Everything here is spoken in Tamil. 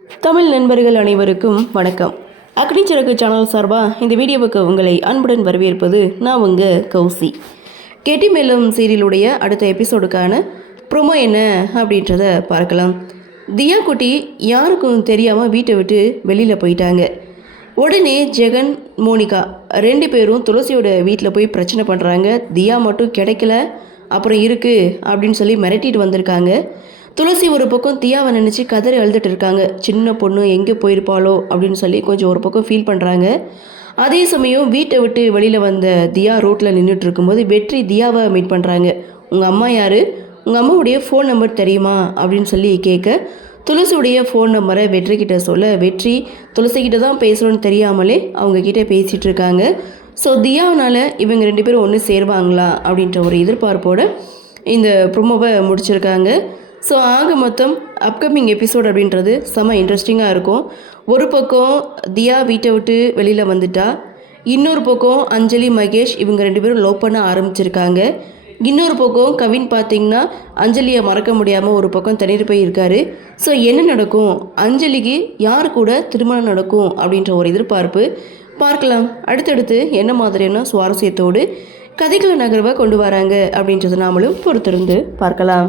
தமிழ் நண்பர்கள் அனைவருக்கும் வணக்கம். அக்னி சிறகு சேனல் சார்பாக இந்த வீடியோவுக்கு உங்களை அன்புடன் வரவேற்பது நான் உங்கள் கௌசி. கெட்டி மேலும் சீரியலுடைய அடுத்த எபிசோடுக்கான ப்ரோமோ என்ன அப்படின்றத பார்க்கலாம். தியா குட்டி யாருக்கும் தெரியாமல் வீட்டை விட்டு வெளியில் போயிட்டாங்க. உடனே ஜெகன், மோனிகா 2 பேரும் துளசியோட வீட்டில் போய் பிரச்சனை பண்ணுறாங்க. தியா மட்டும் கிடைக்கல, அப்புறம் இருக்குது அப்படின்னு சொல்லி மிரட்டிட்டு வந்திருக்காங்க. துளசி ஒரு பக்கம் தியாவை நினச்சி கதறி அழுதுட்டு இருக்காங்க. சின்ன பொண்ணு எங்கே போயிருப்பாளோ அப்படின்னு சொல்லி கொஞ்சம் ஒரு பக்கம் ஃபீல் பண்ணுறாங்க. அதே சமயம் வீட்டை விட்டு வெளியில் வந்த தியா ரோட்டில் நின்றுட்டு இருக்கும்போது வெற்றி தியாவை மீட் பண்ணுறாங்க. உங்கள் அம்மா யார், உங்கள் அம்மாவுடைய ஃபோன் நம்பர் தெரியுமா அப்படின்னு சொல்லி கேட்க, துளசியுடைய ஃபோன் நம்பரை வெற்றிக்கிட்ட சொல்ல, வெற்றி துளசிக்கிட்ட தான் பேசுகிறோன்னு தெரியாமலே அவங்கக்கிட்ட பேசிகிட்டு இருக்காங்க. ஸோ தியாவினால் இவங்க 2 பேரும் ஒன்று சேருவாங்களா அப்படின்ற ஒரு எதிர்பார்ப்போடு இந்த ப்ரோமோவை முடிச்சிருக்காங்க. ஸோ ஆக மொத்தம் அப்கமிங் எபிசோட் அப்படின்றது செம்ம இன்ட்ரெஸ்டிங்காக இருக்கும். ஒரு பக்கம் தியா வீட்டை விட்டு வெளியில் வந்துட்டா, இன்னொரு பக்கம் அஞ்சலி, மகேஷ் இவங்க 2 பேரும் லவ் பண்ண ஆரம்பிச்சிருக்காங்க. இன்னொரு பக்கம் கவின் பார்த்திங்கன்னா அஞ்சலியை மறக்க முடியாமல் ஒரு பக்கம் தனியாக போய் இருக்காரு. ஸோ என்ன நடக்கும், அஞ்சலிக்கு யார் கூட திருமணம் நடக்கும் அப்படின்ற ஒரு எதிர்பார்ப்பு பார்க்கலாம். அடுத்தடுத்து என்ன மாதிரியான சுவாரஸ்யத்தோடு கதைகளை நகர்வை கொண்டு வராங்க அப்படின்றத நாமளும் பொறுத்திருந்து பார்க்கலாம்.